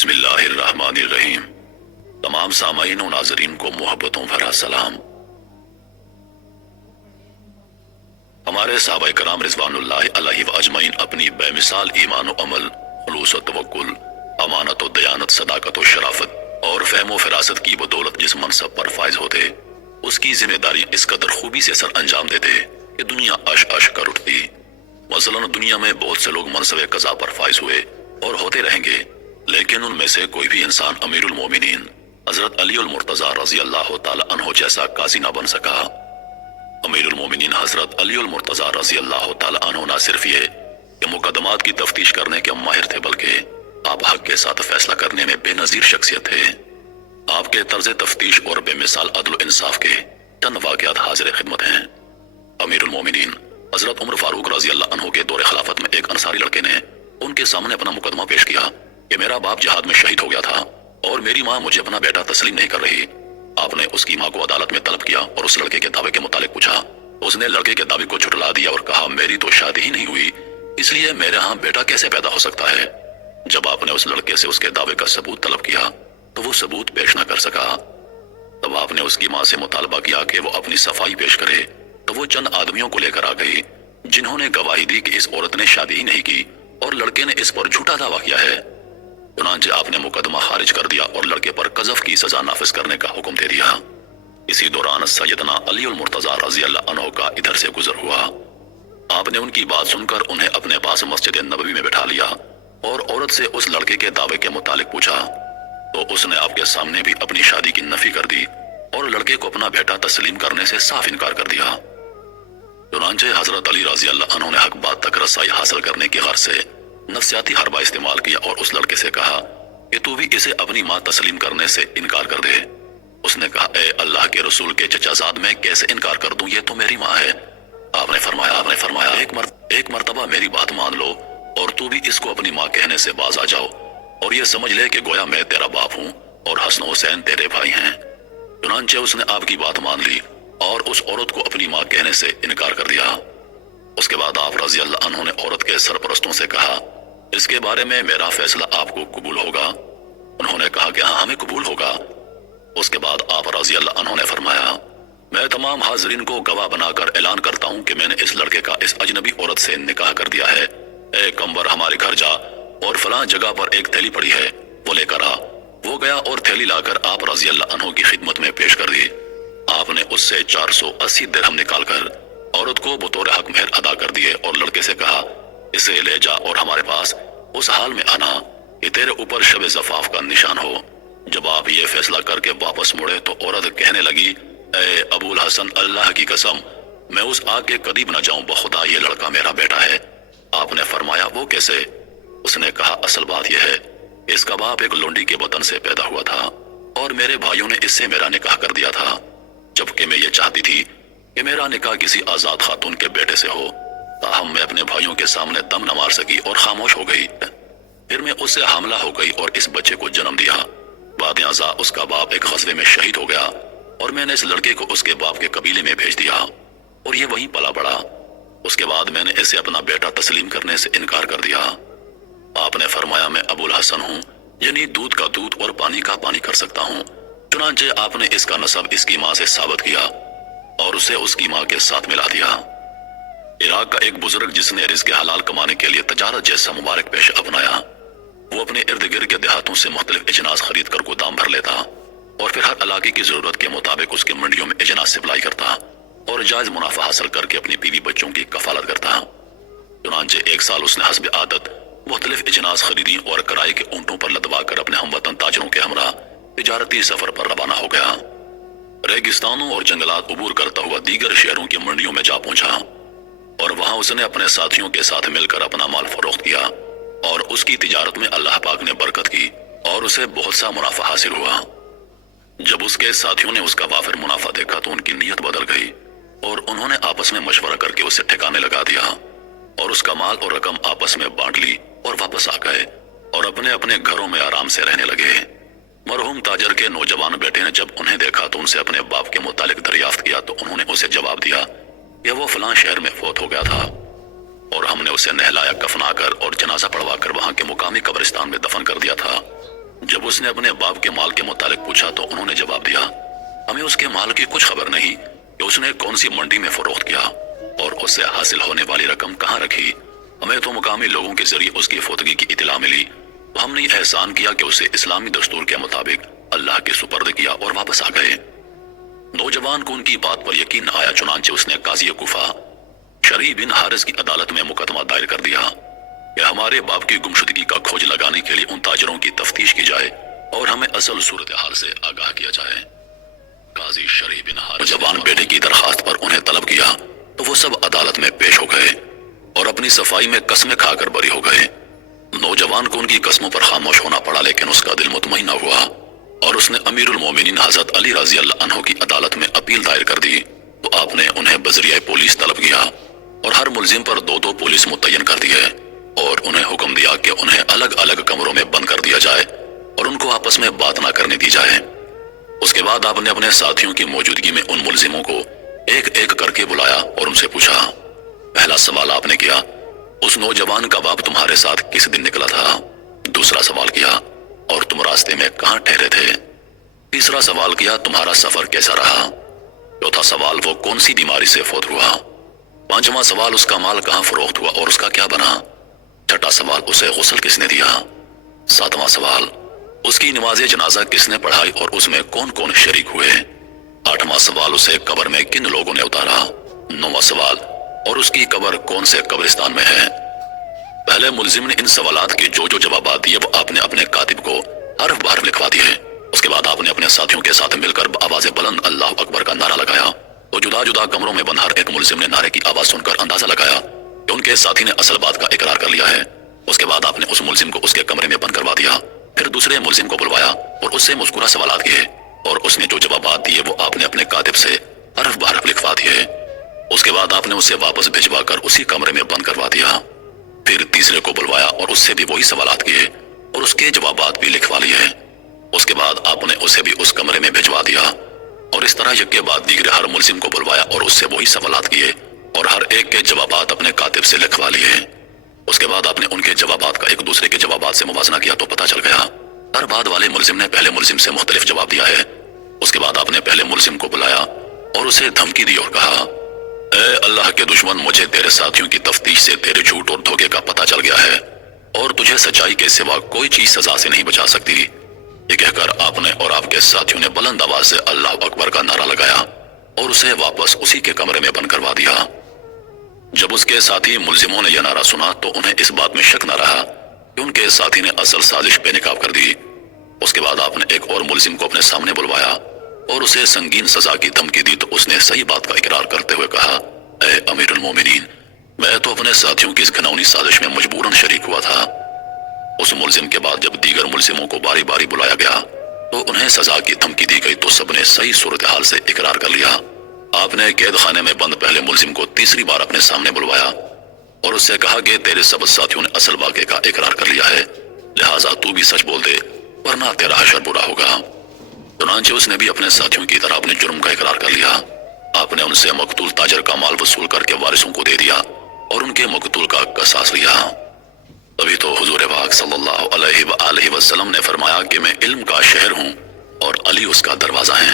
बिस्मिल्लाहिर्रहमानिर्रहीम। तमाम सामाईन और नाज़रीन को मोहब्बतों भरा सलाम। हमारे सहाबाए कराम रिज़वानुल्लाहि अलैहि व अजमईन अपनी बेमिसाल ईमान व अमल, खुलूस व तवक्कुल, अमानत व दयानत, सदाकत व शराफत और फहम व फिरासत की बदौलत जिस मनसब पर फायज होते, उसकी जिम्मेदारी इस कदर खूबी से सर अंजाम देते कि दुनिया अश अश कर उठती। मसलन दुनिया में बहुत से लोग मनसब कज़ा पर फायज हुए और होते रहेंगे, लेकिन उनमें से कोई भी इंसान अमीरुल मोमिनीन हजरत अली उल मुर्तज़ा रज़ी अल्लाह ताला अन्हु जैसा काजी ना बन सका। अमीरुल मोमिनीन हजरत अली उल मुर्तज़ा रज़ी अल्लाह ताला अन्हु ना सिर्फ ये कि मुकदमात की तफ्तीश करने के माहिर थे, बल्कि आप हक के साथ फैसला करने में बेनजीर शख्सियत थे। आपके तर्ज तफ्तीश और बेमिसाल अदल इंसाफ के चंद वाक़यात हाजिर खिदमत हैं। अमीरुल मोमिनीन हजरत उमर फारूक रज़ी अल्लाह अन्हु के दौरे खिलाफत में एक अंसारी लड़के ने उनके सामने अपना मुकदमा पेश किया कि मेरा बाप जहाद में शहीद हो गया था और मेरी माँ मुझे अपना बेटा तस्लीम नहीं कर रही। आपने उसकी माँ को अदालत में तलब किया और उस लड़के के दावे के मुतालिक पूछा। उसने लड़के के दावे को झुठला दिया और कहा, मेरी तो शादी ही नहीं हुई, इसलिए मेरे यहाँ बेटा कैसे पैदा हो सकता है। जब आपने उस लड़के से उसके दावे का सबूत तलब किया तो वो सबूत पेश न कर सका। तब आपने उसकी माँ से मुतालबा किया कि वो अपनी सफाई पेश करे, तो वो चंद आदमियों को लेकर आ गई जिन्होंने गवाही दी कि इस औरत ने शादी ही नहीं की और लड़के ने इस पर झूठा दावा किया है। चुनांचे आपने मुकदमा खारिज कर दिया और लड़के पर कज़फ की सजा नाफिज करने का हुक्म दे दिया। इसी दौरान सैयदना अली उल मुर्तज़ा रज़ी अल्लाह अन्हु का इधर से गुजर हुआ। आपने उनकी बात सुनकर उन्हें अपने पास मस्जिद नबवी में बैठा लिया और औरत से उस लड़के के दावे के मुतालिक पूछा, तो उसने आपके सामने भी अपनी शादी की नफी कर दी और लड़के को अपना बेटा तस्लीम करने से साफ इनकार कर दिया। चुनांचे हजरत अली रज़ी अल्लाह अन्हु ने हक बात तक रसाई हासिल करने की गर्ज से नफ्सियाती हरबा इस्तेमाल किया और उस लड़के से कहा कि तू भी इसे अपनी माँ तस्लीम करने से इनकार कर दे। उसने कहा, ए अल्लाह के रसूल के चचाजाद में कैसे इनकार कर दूं, ये तो मेरी माँ है। आपने फरमाया एक मर्तबा मेरी बात मान लो और तू भी इसको अपनी माँ कहने से बाज आ जाओ और ये समझ ले कि गोया मैं तेरा बाप हूँ और हसन हुसैन तेरे भाई हैं। चुनांचे उसने आपकी बात मान ली और उस औरत को अपनी माँ कहने से इनकार कर दिया। उसके बाद आप रज़ी अल्लाह अन्हु ने औरत के सरपरस्तों से कहा, इसके बारे में मेरा फैसला आपको कबूल होगा। उन्होंने कहा कि हाँ, हमें कबूल होगा। उसके बाद आप रज़ी अल्लाह अन्हु ने फरमाया, मैं तमाम हाजरीन को गवाह बनाकर ऐलान करता हूँ कि मैंने इस लड़के का इस अजनबी औरत से निकाह कर दिया है। ए कम्बर, हमारे घर जा और फलां जगह पर एक थैली पड़ी है, वो लेकर आ। वो गया और थैली लाकर आप रज़ी अल्लाह अन्हु की खिदमत में पेश कर दी। आपने उससे 480 दिरहम निकालकर औरत को बतौर हक मेहर अदा कर दिए और लड़के से कहा, इसे ले जा और हमारे पास उस हाल में आना कि तेरे ऊपर शब ज़फ़ाफ का निशान हो। जब आप ये फैसला करके वापस मुड़े तो औरत कहने लगी, ए अबुल हसन, अल्लाह की कसम, मैं उस आग के करीब न जाऊं, बखुदा ये लड़का मेरा बेटा है। आपने फरमाया, वो कैसे? उसने कहा, असल बात यह है, इसका बाप एक लोंडी के वतन से पैदा हुआ था और मेरे भाइयों ने इससे मेरा निकाह कर दिया था, जबकि मैं ये चाहती थी कि मेरा निकाह किसी आजाद खातून के बेटे से हो। ताहम मैं अपने भाइयों के सामने दम न मार सकी और खामोश हो गई। फिर मैं उससे हामला हो गई और इस बच्चे को जन्म दिया। बाद अज़ा उसका बाप एक ग़ज़वे में शहीद हो गया और मैंने इस लड़के को उसके बाप के कबीले में भेज दिया और ये वहीं पला बढ़ा। उसके बाद मैंने इसे अपना बेटा तस्लीम करने से इनकार कर दिया। आपने फरमाया, मैं अबुल हसन हूँ, यानी दूध का दूध और पानी का पानी कर सकता हूँ। चुनांचे आपने इसका नसब इसकी माँ से साबित किया और उसे उसकी माँ के साथ मिला दिया। इराक का एक बुजुर्ग जिसने रिज़्क़ हलाल कमाने के लिए तजारत जैसा मुबारक पेश अपनाया, वो अपने इर्द गिर्द के देहातों से मुख्तलिफ अजनास खरीद कर गोदाम भर लेता और फिर हर इलाके की जरूरत के मुताबिक उसके मंडियों में अजनास सप्लाई करता और जायज मुनाफा हासिल करके अपनी बीवी बच्चों की कफालत करता। चुनांचे एक साल उसने हस्ब आदत मुख्तलिफ अजनास खरीदी और किराए के ऊंटों पर लदवा कर अपने हमवतन ताजरों के हमरा तिजारती सफर पर रवाना हो गया। रेगिस्तानों और जंगलात अबूर करता हुआ दीगर शहरों की मंडियों में जा पहुंचा और वहां उसने अपने साथियों के साथ मिलकर अपना माल फरोख्त किया और उसकी तिजारत में अल्लाह पाक ने बरकत की और उसे बहुत सा मुनाफा हासिल हुआ। जब उसके साथियों ने उसका वाफिर मुनाफा देखा तो उनकी नीयत बदल गई और उन्होंने आपस में मशवरा करके उसे ठिकाने लगा दिया और उसका माल और रकम आपस में बांट ली और वापस आ गए और अपने अपने घरों में आराम से रहने लगे। मरहूम ताजर के नौजवान बेटे ने जब उन्हें देखा तो उनसे अपने बाप के मुतालिक दरियाफ्त किया तो उन्होंने उसे जवाब दिया कि वो फलां शहर में फौत हो गया था और हमने उसे नहलाया, कफना कर और जनाजा पढ़वा कर वहां के मुकामी कब्रिस्तान में दफन कर दिया था। جب اس نے اپنے باپ کے مال کے متعلق پوچھا تو انہوں نے جواب دیا، ہمیں اس کے مال کی کچھ خبر نہیں کہ اس نے کون سی منڈی میں فروخت کیا اور اس سے حاصل ہونے والی رقم کہاں رکھی۔ ہمیں تو مقامی لوگوں کے ذریعے اس کی فوتگی کی اطلاع ملی تو ہم نے احسان کیا کہ اسے اسلامی دستور کے مطابق اللہ کے سپرد کیا اور واپس آ گئے۔ نوجوان کو ان کی بات پر یقین نہ آیا، چنانچہ اس نے قاضی کوفہ شریح بن حارث کی عدالت میں مقدمہ دائر کر دیا کہ ہمارے باپ کی گمشدگی کا کھوج لگانے کے لیے ان تاجروں کی تفتیش کی جائے اور ہمیں اصل صورتحال سے آگاہ کیا جائے۔ قاضی شریح بن حارث جوان بیٹے کی درخواست پر انہیں طلب کیا تو وہ سب عدالت میں پیش ہو گئے اور اپنی صفائی میں قسمیں کھا کر بری ہو گئے۔ نوجوان کو ان کی قسموں پر خاموش ہونا پڑا، لیکن اس کا دل مطمئن نہ ہوا اور اس نے امیر المومنین حضرت علی رضی اللہ عنہ کی عدالت میں اپیل دائر کر دی تو آپ نے انہیں بذریعہ پولیس طلب کیا اور ہر ملزم پر 2 پولیس متعین کر دیے اور انہیں حکم دیا کہ انہیں الگ الگ کمروں میں بند کر دیا جائے اور ان کو آپس میں بات نہ کرنے دی جائے۔ اس کے بعد آپ نے اپنے ساتھیوں کی موجودگی میں ان ملزموں کو ایک ایک کر کے بلایا اور ان سے پوچھا۔ پہلا سوال آپ نے کیا، اس نوجوان کا باپ تمہارے ساتھ کس دن نکلا تھا؟ دوسرا سوال کیا، اور تم راستے میں کہاں ٹھہرے تھے؟ تیسرا سوال کیا، تمہارا سفر کیسا رہا؟ چوتھا سوال، وہ کون سی بیماری سے فوت ہوا؟ پانچواں سوال، اس کا مال کہاں فروخت ہوا اور اس کا کیا بنا؟ چھٹا سوال، اسے غسل کس نے دیا؟ ساتواں سوال، اس کی نماز جنازہ کس نے پڑھائی اور اس میں کون کون شریک ہوئے؟ آٹھواں سوال، اسے قبر میں کن لوگوں نے اتارا؟ نواں سوال، اور اس کی قبر کون سے قبرستان میں ہے؟ پہلے ملزم نے ان سوالات کے جو جوابات دیے وہ آپ نے اپنے کاتب کو حرف بحرف لکھوا دیے۔ اس کے بعد آپ نے اپنے ساتھیوں کے ساتھ مل کر آواز بلند اللہ اکبر کا نعرہ لگایا تو جدا جدا کمروں میں بند ہر ایک ملزم نے نعرے کی آواز سن کر اندازہ لگایا کہ ان کے ساتھی نے اصل بات کا اقرار کر لیا ہے۔ اس کے بعد آپ نے اس ملزم کو اس کے کمرے میں بند کروا دیا، پھر دوسرے ملزم کو بلوایا اور اس سے مذکورہ سوالات کیے اور اس نے جو جوابات دیے وہ آپ نے اپنے کاتب سے حرف بحرف لکھوا دیے۔ اس کے بعد آپ نے اسے واپس بھجوا کر اسی کمرے میں بند کروا دیا، پھر تیسرے کو بلوایا اور اس سے بھی وہی سوالات کیے اور اس کے جوابات بھی لکھوا لیے۔ اس کے بعد آپ نے اسے بھی اس کمرے میں بھجوا دیا اور اس طرح یک کے بعد دیگر ہر ملزم کو بلوایا اور اس سے وہی سوالات کیے اور ہر ایک کے جوابات اپنے کاتب سے لکھوا لیے۔ اس کے بعد آپ نے ان کے جوابات کا ایک دوسرے کے جوابات سے موازنہ کیا تو پتہ چل گیا ہر بعد والے ملزم نے پہلے ملزم سے مختلف جواب دیا ہے۔ اس کے بعد آپ نے پہلے ملزم کو بلایا اور اسے دھمکی دی اور کہا، اے اللہ کے دشمن، مجھے تیرے ساتھیوں کی تفتیش سے تیرے جھوٹ اور دھوکے کا پتہ چل گیا ہے اور تجھے سچائی کے سوا کوئی چیز سزا سے نہیں بچا سکتی۔ یہ کہہ کر آپ نے اور آپ کے ساتھیوں نے بلند آواز سے اللہ اکبر کا نعرہ لگایا اور اسے واپس اسی کے کمرے میں بند کروا دیا۔ جب اس کے ساتھی ملزموں نے یہ نعرہ سنا تو انہیں اس بات میں شک نہ رہا کہ ان کے ساتھی نے اصل سازش بے نقاب کر دی۔ اس کے بعد آپ نے ایک اور ملزم کو اپنے سامنے بلوایا اور اسے سنگین سزا کی دھمکی دی تو اس نے صحیح بات کا اقرار کرتے ہوئے کہا، اے امیر المومنین، میں تو اپنے ساتھیوں کی اس گھناؤنی سازش میں مجبوراً شریک ہوا تھا۔ اس ملزم کے بعد جب دیگر ملزموں کو باری باری بلایا گیا تو انہیں سزا کی دھمکی دی گئی تو سب نے صحیح صورتحال سے اقرار کر لیا۔ آپ نے قید خانے میں بند پہلے ملزم کو تیسری بار اپنے سامنے بلوایا اور اس سے کہا کہ تیرے سب ساتھیوں نے اصل واقعے کا اقرار کر لیا ہے، لہٰذا تو بھی سچ بول دے ورنہ تیرا حشر برا ہوگا۔ چنانچہ اس نے بھی اپنے ساتھیوں کی طرح اپنے جرم کا اقرار کر لیا۔ آپ نے ان سے مقتول تاجر کا مال وصول کر کے وارثوں کو دے دیا اور ان کے مقتول کا قصاص لیا۔ ابھی تو حضور پاک صلی اللہ علیہ وآلہ وسلم نے فرمایا کہ میں علم کا شہر ہوں اور علی اس کا دروازہ ہے۔